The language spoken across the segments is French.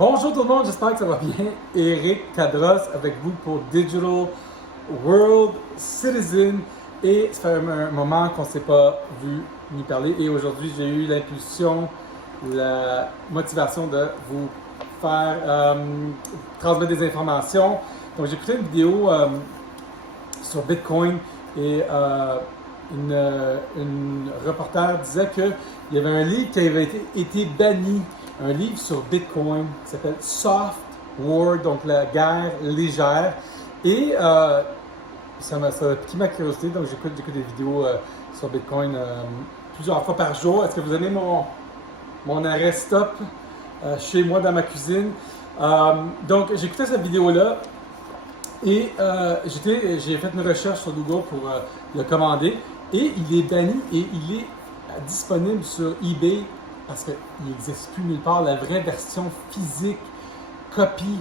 Bonjour tout le monde, j'espère que ça va bien. Eric Cadros avec vous pour Digital World Citizen. Et ça fait un moment qu'on ne s'est pas vu ni parler. Et aujourd'hui, j'ai eu l'impulsion, la motivation de vous faire transmettre des informations. Donc, j'ai écouté une vidéo sur Bitcoin et une reporter disait qu'il y avait un livre qui avait été banni. Un livre sur Bitcoin qui s'appelle Soft War, donc la guerre légère. Et ça a piqué ma curiosité, donc j'écoute des vidéos sur Bitcoin plusieurs fois par jour. Est-ce que vous avez mon arrêt stop chez moi dans ma cuisine? Donc j'écoutais cette vidéo-là et j'ai fait une recherche sur Google pour le commander. Et il est banni et il est disponible sur eBay parce qu'il n'existe plus nulle part. La vraie version physique, copie,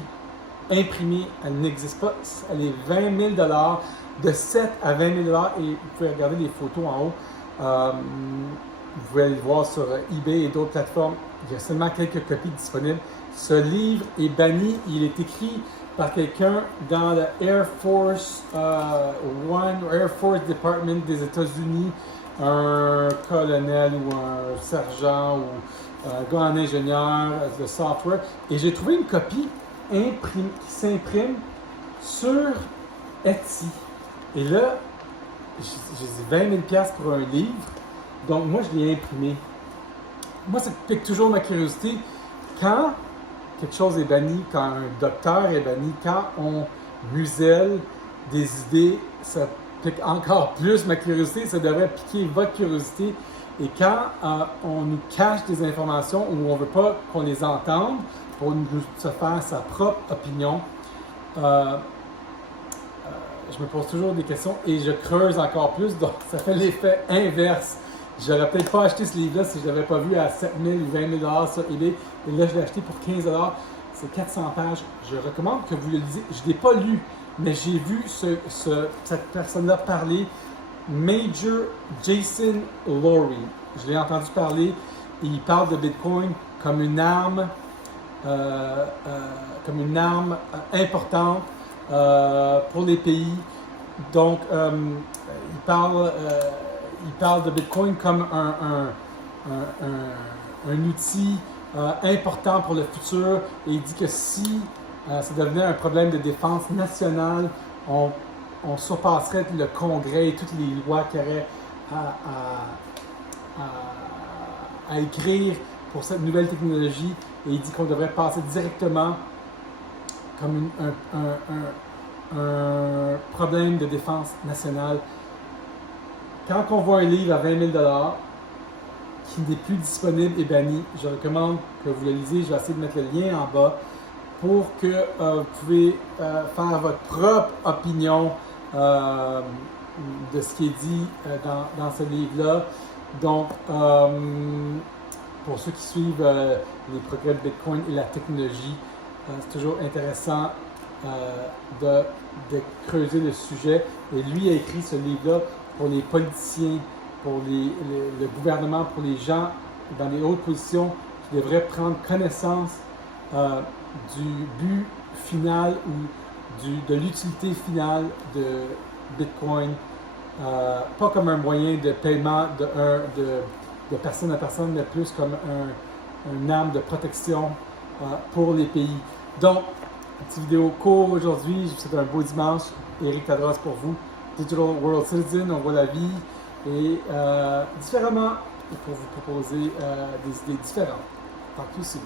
imprimée, elle n'existe pas. Elle est 20 000 $, de 7 à 20 000 $. Et vous pouvez regarder les photos en haut. Vous pouvez aller le voir sur eBay et d'autres plateformes. Il y a seulement quelques copies disponibles. Ce livre est banni. Il est écrit par quelqu'un dans le Air Force One, Air Force Department des États-Unis, un colonel ou un sergent ou un gars en ingénieur de software. Et j'ai trouvé une copie qui s'imprime sur Etsy. Et là, j'ai dit 20 000 $ pour un livre. Donc moi, je l'ai imprimé. Moi, ça pique toujours ma curiosité. Quand quelque chose est banni, quand un docteur est banni, quand on muselle des idées, ça pique encore plus ma curiosité, ça devrait piquer votre curiosité. Et quand on nous cache des informations ou on ne veut pas qu'on les entende pour nous se faire sa propre opinion, je me pose toujours des questions et je creuse encore plus, donc ça fait l'effet inverse. J'aurais peut-être pas acheté ce livre-là si je ne l'avais pas vu à 7 000 ou 20 000 $ sur eBay. Et là, je l'ai acheté pour 15 $. C'est 400 pages. Je recommande que vous le lisez. Je ne l'ai pas lu, mais j'ai vu cette personne-là parler. Major Jason Lowery. Je l'ai entendu parler. Et il parle de Bitcoin comme une arme, importante pour les pays. Donc, il parle de Bitcoin comme un outil important pour le futur et il dit que si ça devenait un problème de défense nationale, on surpasserait le Congrès et toutes les lois qu'il y aurait à écrire pour cette nouvelle technologie. Et il dit qu'on devrait passer directement comme un problème de défense nationale. Quand on voit un livre à 20 000 $ qui n'est plus disponible et banni, je recommande que vous le lisiez. Je vais essayer de mettre le lien en bas pour que vous pouvez faire votre propre opinion de ce qui est dit dans ce livre-là. Donc, pour ceux qui suivent les progrès de Bitcoin et la technologie, c'est toujours intéressant de creuser le sujet. Et lui a écrit ce livre-là pour les politiciens, pour le gouvernement, pour les gens dans les hautes positions qui devraient prendre connaissance du but final ou de l'utilité finale de Bitcoin, pas comme un moyen de paiement de personne à personne, mais plus comme une arme de protection pour les pays. Donc, petite vidéo courte aujourd'hui, je vous souhaite un beau dimanche. Eric Cadros pour vous. Digital World Citizen, on voit la vie et différemment pour vous proposer des idées différentes. Talk to you soon.